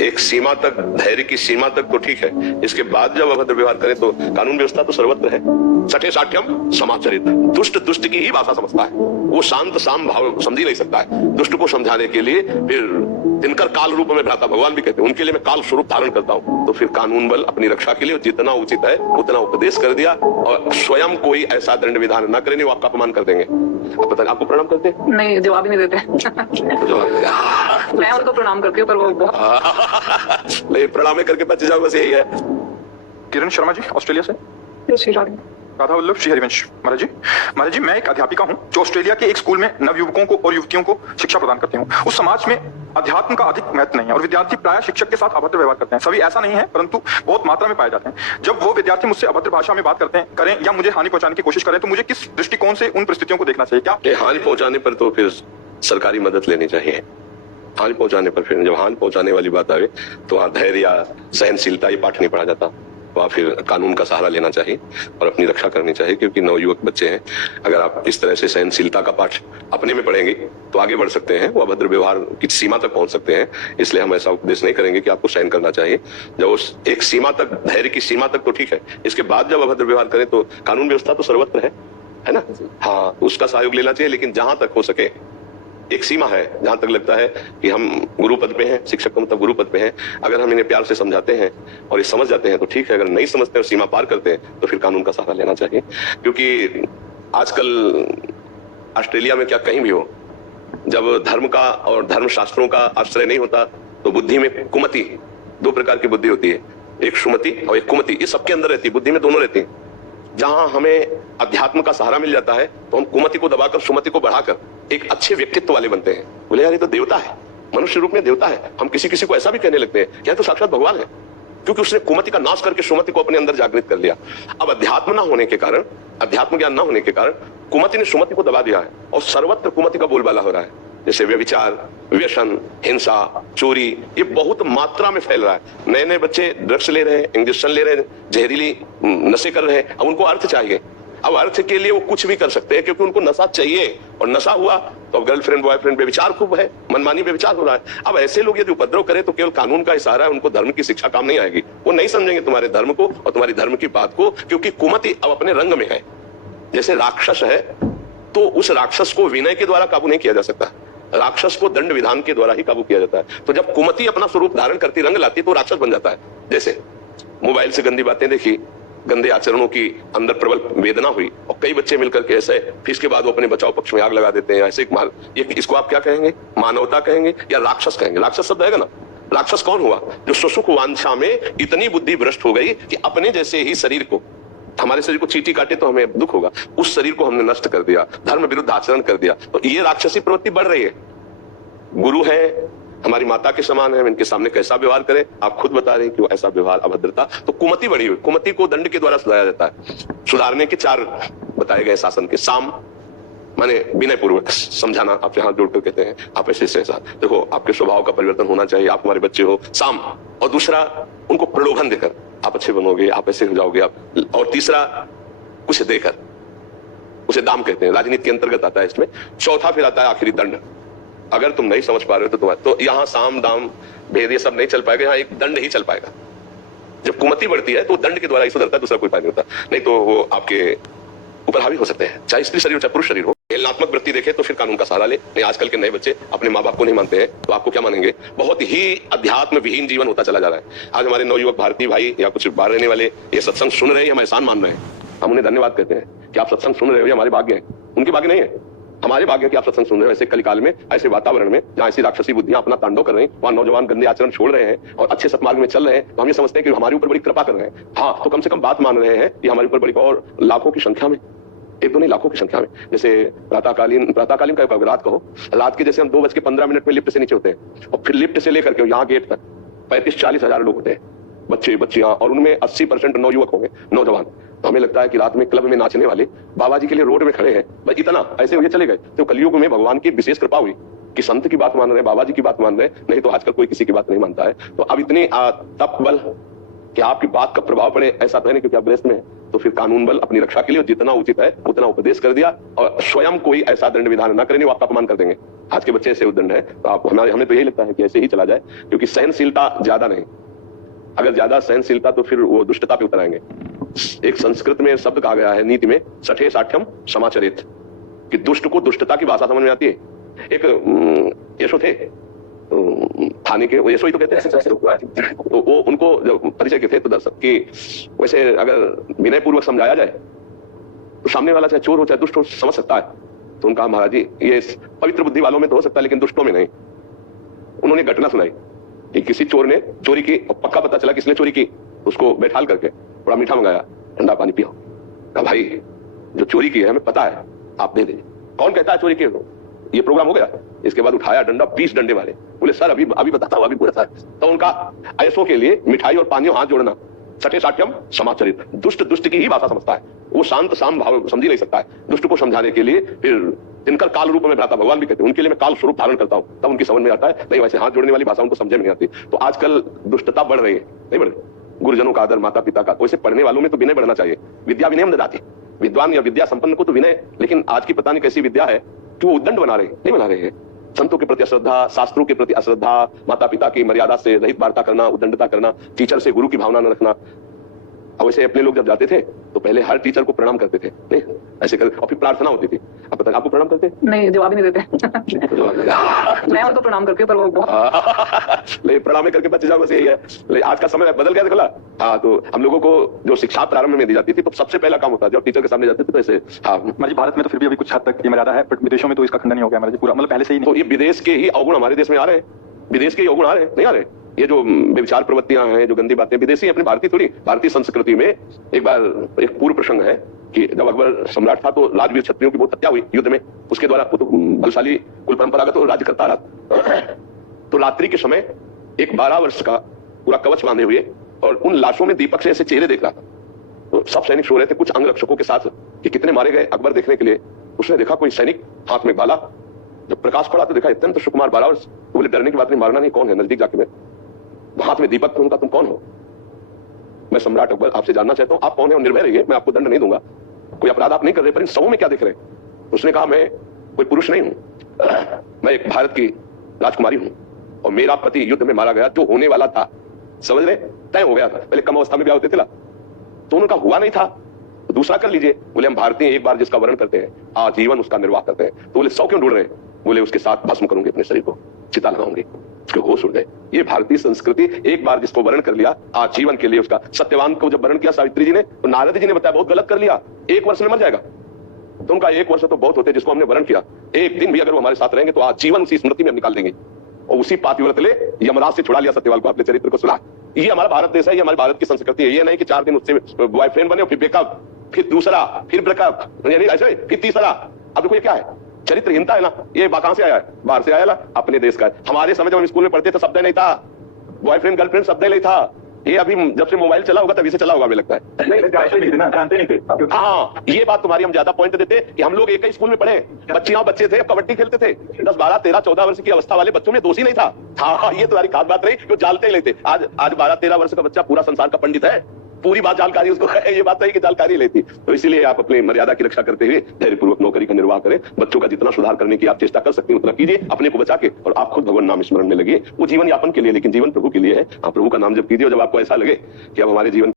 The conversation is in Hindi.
एक सीमा तक, धैर्य की सीमा तक तो ठीक है, इसके बाद जब अभद्र व्यवहार करें तो कानून व्यवस्था तो सर्वत्र है। सठे साठ्यम समाचरित। दुष्ट दुष्ट की ही भाषा समझता है, वो शांत साम भाव समझ ही नहीं सकता है। दुष्ट को समझाने के लिए फिर दिनकर काल रूप में भ्राता भगवान भी कहते हैं, उनके लिए मैं काल स्वरूप धारण करता हूँ। तो फिर कानून बल अपनी रक्षा के लिए जितना उचित है उतना उपदेश कर दिया, और स्वयं कोई ऐसा दंड विधान न करें, वो आपका अपमान कर देंगे। आप बताइए, आपको प्रणाम करते हैं? नहीं, जवाब ही नहीं देते। मैं उनको प्रणाम करती हूँ, पर वो नहीं, प्रणाम करके बच जाओ, बस यही है। किरण शर्मा जी, ऑस्ट्रेलिया से। राधा वल्लभ श्री हरिवंश। महाराज जी, मैं एक अध्यापिका हूँ जो ऑस्ट्रेलिया के एक स्कूल में नवयुवकों को और युवतियों को शिक्षा प्रदान करती हूँ। उस समाज में अध्यात्म का अधिक महत्व नहीं है और विद्यार्थी प्रायः शिक्षक के साथ अभद्र व्यवहार करते हैं। सभी ऐसा नहीं है, परंतु बहुत मात्रा में पाए जाते हैं। जब वो विद्यार्थी मुझसे अभद्र भाषा में बात करते हैं, करें या मुझे हानि पहुंचाने की कोशिश करें, तो मुझे किस दृष्टिकोण से उन परिस्थितियों को देखना चाहिए? क्या हानि पहुंचाने पर तो फिर सरकारी मदद लेनी चाहिए। हानि पहुंचाने पर, फिर जब हानि पहुंचाने वाली बात आवे तो वहां धैर्य या सहनशीलता ये पाठ नहीं पढ़ा जाता, वहां फिर कानून का सहारा लेना चाहिए और अपनी रक्षा करनी चाहिए। क्योंकि नवयुवक बच्चे हैं, अगर आप इस तरह से सहनशीलता का पाठ अपने में पढ़ेंगे तो आगे बढ़ सकते हैं, वो अभद्र व्यवहार की सीमा तक पहुंच सकते हैं। इसलिए हम ऐसा उपदेश नहीं करेंगे कि आपको सहन करना चाहिए। जब उस एक सीमा तक, धैर्य की सीमा तक तो ठीक है, इसके बाद जब अभद्र व्यवहार करें तो कानून व्यवस्था तो सर्वत्र है ना? हाँ, उसका सहयोग लेना चाहिए, लेकिन जहां तक हो सके एक सीमा है, जहां तक लगता है कि हम गुरु पद पे हैं, शिक्षक का मतलब गुरु पद पे हैं, अगर हम इन्हें प्यार से समझाते हैं और ये समझ जाते हैं तो ठीक है। अगर नहीं समझते और सीमा पार करते हैं तो फिर कानून का सहारा लेना चाहिए। क्योंकि आजकल ऑस्ट्रेलिया में क्या कहीं भी हो, जब धर्म का और धर्म शास्त्रों का आश्रय नहीं होता तो बुद्धि में कुमति, दो प्रकार की बुद्धि होती है, एक सुमति और एक कुमति, ये सबके अंदर रहती है, बुद्धि में दोनों रहती है। जहां हमें अध्यात्म का सहारा मिल जाता है तो हम कुमति को दबाकर सुमति को बढ़ाकर एक अच्छे व्यक्तित्व वाले बनते हैं। बोले यार, ये तो देवता है, मनुष्य रूप में देवता है। हम किसी किसी को ऐसा भी कहने लगते हैं, क्या तो साक्षात भगवान है, क्योंकि उसने कुमति का नाश करके सुमति को अपने अंदर जागृत कर लिया। अब अध्यात्म ना होने के कारण, अध्यात्म ज्ञान ना होने के कारण कुमति ने सुमति को दबा दिया है और सर्वत्र कुमति का बोलबाला हो रहा है। जैसे व्यभिचार, व्यसन, हिंसा, चोरी, ये बहुत मात्रा में फैल रहा है। नए नए बच्चे ड्रग्स ले रहे हैं, इंजेक्शन ले रहे हैं, जहरीली नशे कर रहे हैं। अब उनको अर्थ चाहिए, अब अर्थ के लिए वो कुछ भी कर सकते हैं, क्योंकि उनको नशा चाहिए, और नशा हुआ तो अब गर्लफ्रेंड बॉयफ्रेंड व्यभिचार खूब है, मनमानी व्यभिचार हो रहा है। अब ऐसे लोग यदि उपद्रव करें तो केवल कानून का इशारा है, उनको धर्म की शिक्षा काम नहीं आएगी। वो नहीं समझेंगे तुम्हारे धर्म को और तुम्हारी धर्म की बात को, क्योंकि कुमति अब अपने रंग में है। जैसे राक्षस है तो उस राक्षस को विनय के द्वारा काबू नहीं किया जा सकता, राक्षस को दंड विधान के द्वारा ही काबू किया जाता है। तो जब कुमति अपना स्वरूप धारण करती, रंग लाती, तो राक्षस बन जाता है। जैसे मोबाइल से गंदी बातें देखी, गंदे आचरणों की अंदर प्रबल वेदना हुई और कई बच्चे मिलकर के ऐसे, फिर इसके बाद वो अपने बचाव पक्ष में आग लगा देते हैं। ऐसे मार, ये इसको आप क्या कहेंगे? मानवता कहेंगे या राक्षस कहेंगे? राक्षस शब्द है ना। राक्षस कौन हुआ? जो सुसुख वांछा में इतनी बुद्धि भ्रष्ट हो गई कि अपने जैसे ही शरीर को, हमारे शरीर को चींटी काटे तो हमें दुख होगा, उस शरीर को हमने नष्ट कर दिया, धर्म विरुद्ध आचरण कर दिया। तो ये राक्षसी प्रवृत्ति बढ़ रही है। गुरु है, हमारी माता के समान है, इनके सामने कैसा व्यवहार करें? आप खुद बता रहे हैं कि वो ऐसा व्यवहार, अभद्रता, तो कुमति बढ़ी हुई। कुमति को दंड के द्वारा सुधारा जाता है। सुधारने के 4 बताए गए शासन के। साम माने विनय पूर्वक समझाना, आप हाथ जोड़कर कहते हैं आप ऐसे ऐसा, देखो आपके स्वभाव का परिवर्तन होना चाहिए, आप हमारे बच्चे हो, साम। और दूसरा, उनको प्रलोभन देकर आप अच्छे बनोगे, आप ऐसे हो जाओगे आप। और तीसरा, कुछ देकर, उसे दाम कहते हैं, राजनीति के अंतर्गत आता है इसमें। चौथा फिर आता है आखिरी दंड। अगर तुम नहीं समझ पा रहे हो तो यहाँ साम दाम भेद ये सब नहीं चल पाएगा, यहाँ एक दंड ही चल पाएगा। जब कुमति बढ़ती है तो दंड के द्वारा ही सुधरता है, दूसरा कोई उपाय नहीं होता। नहीं तो वो आपके ऊपर हावी हो सकते हैं, चाहे स्त्री शरीर हो चाहे पुरुष शरीर हो। हेलनात्मक वृत्ति देखे तो फिर कानून का सहारा ले। नहीं, आजकल के नए बच्चे अपने माँ बाप को नहीं मानते हैं तो आपको क्या मानेंगे? बहुत ही अध्यात्म विहीन जीवन होता चला जा रहा है। आज हमारे नवयुवक भारतीय भाई या कुछ बाहर रहने वाले ये सत्संग सुन रहे हैं, हम एहसान मान रहे हैं, हम उन्हें धन्यवाद कहते हैं कि आप सत्संग सुन रहे हो, ये हमारे भाग्य है। उनके भाग्य नहीं है, हमारे भाग्य की आप सत्संग सुन रहे हो। ऐसे कलिकाल में, ऐसे वातावरण में जहां ऐसी राक्षसी बुद्धियां अपना तांडव कर रही हैं, वहां नौजवान गंदे आचरण छोड़ रहे हैं और अच्छे सत्मार्ग में चल रहे हैं, तो हम ये समझते हैं कि हमारे ऊपर बड़ी कृपा कर रहे हैं। हाँ, तो कम से कम बात मान रहे हैं कि हमारे ऊपर बड़ी, और लाखों की संख्या में, एक तो नहीं लाखों की संख्या में। जैसे प्रातःकालीन का रात कहो, रात के जैसे हम 2:15 में लिफ्ट से नीचे होते हैं और फिर लिफ्ट से लेकर के यहाँ गेट तक 35-40 हजार लोग होते हैं, बच्चे बच्चियां, और उनमें 80% नवयुवक होंगे, नौजवान। तो हमें लगता है कि रात में क्लब में नाचने वाले बाबा जी के लिए रोड में खड़े हैं, बस इतना ऐसे हुए चले गए। तो कलयुग में भगवान की विशेष कृपा हुई कि संत की बात मान रहे हैं, बाबा जी की बात मान रहे हैं, नहीं तो आजकल कोई किसी की बात नहीं मानता है। तो अब इतनी तप बल कि आपकी बात का प्रभाव पड़े, ऐसा तो है नहीं, क्योंकि आप गृहस्थ में तो फिर कानून बल अपनी रक्षा के लिए जितना उचित है उतना उपदेश कर दिया और स्वयं कोई ऐसा दंड विधान न करें वो आपका अपमान कर देंगे। आज के बच्चे ऐसे उद्दंड है, तो आप हमें तो यही लगता है कि ऐसे ही चला जाए, क्योंकि सहनशीलता ज्यादा नहीं। अगर ज्यादा सहनशीलता तो फिर वो दुष्टता पे उतर आएंगे। एक संस्कृत में शब्द कहा गया है नीति में, सठे साठ्यम समाचरित, कि दुष्ट को दुष्टता की भाषा समझ में आती है। एक यशो थे थाने के, यशो ही तो कहते हैं, तो वो उनको जब परिचय के थे तो दर्शक कि वैसे अगर विनय पूर्वक समझाया जाए तो सामने वाला चाहे चोर हो चाहे दुष्ट हो समझ सकता है। तो उनका महाराज जी ये पवित्र बुद्धि वालों में तो हो सकता है लेकिन दुष्टों में नहीं। उन्होंने घटना सुनाई कि किसी चोर ने चोरी की, पक्का पता चला किसने चोरी की, उसको बैठाल करके बड़ा मीठा मंगाया, ठंडा पानी पियो। कहा भाई जो चोरी की है हमें पता है, आप दे दीजिए। कौन कहता है चोरी की? ये प्रोग्राम हो गया। इसके बाद उठाया डंडा, 20 डंडे मारे। बोले सर अभी बताता हूं, अभी पूरा था। तो उनका ऐसों के लिए मिठाई और पानी हाथ जोड़ना, सटे साठ्यम समाचरित। दुष्ट की ही भाषा समझता है, वो शांत साम भाव समझ नहीं सकता है। दुष्ट को समझाने के लिए फिर जिनकर काल रूप में भ्राता भगवान भी कहते हैं, उनके लिए मैं काल स्वरूप धारण करता हूं, तब उनकी समझ में आता है। नहीं वैसे हाथ जोड़ने वाली भाषा उनको समझ में नहीं आती। तो आजकल दुष्टता बढ़ रही है, नहीं बढ़ रही। गुरुजनों का आदर, माता पिता का, वैसे पढ़ने वालों में तो विनय बढ़ना चाहिए। विद्या विनय में ददाति, विद्वान या विद्या संपन्न को तो विनय, लेकिन आज की पता नहीं कैसी विद्या है कि वो उद्दंड बना रहे हैं, नहीं बना रहे हैं। संतों के प्रति अश्रद्धा, शास्त्रों के प्रति अश्रद्धा, माता पिता की मर्यादा से रहित वार्ता करना, उद्दंडता करना, टीचर से गुरु की भावना न रखना। अब वैसे अपने लोग जब जाते थे तो पहले हर टीचर को प्रणाम करते थे, नहीं ऐसे कर, और फिर प्रार्थना होती थी। अब पता आपको प्रणाम करते? नहीं, जवाब ही नहीं देते। मैं उनको प्रणाम करती हूँ पर वो ले प्रणाम करके बच जाओ, बस यही है। ले आज का समय बदल गया देखला। हाँ, तो हम लोगों को जो शिक्षा प्रारंभ में दी जाती थी तो सबसे पहला काम होता है जब टीचर के सामने जाते थे तो ऐसे। हाँ जी, भारत में तो फिर भी अभी कुछ हद तक ये मर्यादा है, बट विदेशों में तो इसका खंडन ही हो गया जी पूरा, मतलब पहले से ही। तो ये विदेश के ही अवगुण हमारे देश में आ रहे हैं, विदेश के ही अवगुण आ रहे हैं, नहीं आ रहे। ये जो विचार प्रवृत्तियां हैं, जो गंदी बातें, विदेशी अपनी भारतीय थोड़ी। भारतीय संस्कृति में एक बार एक पूर्व प्रसंग है कि जब अकबर सम्राट था तो राजवीर क्षत्रियों की बहुत हत्या हुई युद्ध में। उसके द्वारा तो बलशाली कुल परंपरागत तो राज्य करता रहा। तो रात्रि के समय एक 12 वर्ष का पूरा कवच बांधे हुए और उन लाशों में दीपक से ऐसे चेहरे देख रहा था। तो सब सैनिक सो रहे थे, कुछ अंगरक्षकों के साथ कि कितने मारे गए अकबर देखने के लिए। उसने देखा कोई सैनिक हाथ में बाला, जब प्रकाश पड़ा तो देखा अत्यंत सुकुमार 12 वर्ष। तो बोले डरने की बात नहीं, मारना नहीं, कौन है? नजदीक जाके मैं, हाथ में दीपक, उनका तुम कौन हो? मैं सम्राट अकबर आपसे जानना चाहता हूं, आप कौन है? और निर्भय रहिए, मैं आपको दंड नहीं दूंगा, कोई अपराध आप नहीं कर रहे, पर इन सबों में क्या देख रहे हैं? उसने कहा मैं कोई पुरुष नहीं हूं, मैं एक भारत की राजकुमारी हूं और मेरा पति युद्ध में मारा गया, जो होने वाला था, समझ रहे, तय हो गया था। पहले कम अवस्था में ब्याह होते थे ना, तो उनका हुआ नहीं था, तो दूसरा कर लीजिए। बोले हम भारतीय एक बार जिसका वर्ण करते हैं आजीवन उसका निर्वाह करते हैं। तो बोले 100 क्यों ढूंढ रहे हैं? बोले उसके साथ भस्म करूंगी अपने शरीर को, चिता लगाऊंगी। उसके होश उड़ गए। ये भारतीय संस्कृति, एक बार जिसको वर्ण कर लिया आजीवन के लिए उसका। सत्यवान को जब वर्ण किया सावित्री जी ने तो नारद जी ने बताया बहुत गलत कर लिया, 1 वर्ष में मर जाएगा। तो उनका 1 वर्ष तो बहुत होते जिसको हमने वर्ण किया, एक दिन भी अगर वो हमारे साथ रहेंगे तो आजीवन उसी स्मृति में हम निकाल देंगे। और उसी पातिव्रत ले यमराज से छुड़ा लिया सत्यवान को, अपने चरित्र को सुना। ये हमारा भारत देश है, ये हमारे भारत की संस्कृति है। ये नहीं कि 4 दिन उससे बॉयफ्रेंड बने, फिर ब्रेकअप, फिर दूसरा, फिर ब्रेकअप, यानी ऐसे फिर तीसरा। अब देखो ये क्या है? चरित्रहीनता है ना। ये कहां से आया है? बाहर से आया ना, अपने देश का है। हमारे समय जब हम स्कूल में पढ़ते थे शब्द नहीं था, बॉयफ्रेंड गर्लफ्रेंड शब्द नहीं था। ये अभी जब से मोबाइल चला होगा तभी से चला होगा, हमें लगता है। जानते नहीं थे। हाँ, ये बात तुम्हारी हम ज्यादा पॉइंट देते कि हम लोग एक ही स्कूल में पढ़े, बच्चियां बच्चे थे, कबड्डी खेलते थे। 10, 12, 13, 14 वर्ष की अवस्था वाले बच्चों में दोषी नहीं था। हाँ, ये तुम्हारी खास बात रही, जो जानते ही लेते। आज 12, 13 वर्ष का बच्चा पूरा संसार का पंडित है, पूरी बात जानकारी उसको है। ये बात नहीं कि जानकारी लेती। तो इसीलिए आप अपनी मर्यादा की रक्षा करते हुए धैर्यपूर्वक नौकरी का निर्वाह करें। बच्चों का जितना सुधार करने की आप चेष्टा कर सकते हैं उतना कीजिए, अपने को बचा के, और आप खुद भगवान नाम स्मरण में लगिए। वो जीवन यापन के लिए, लेकिन जीवन प्रभु के लिए है। आप प्रभु का नाम जब कीजिए, जब आपको ऐसा लगे कि अब हमारे जीवन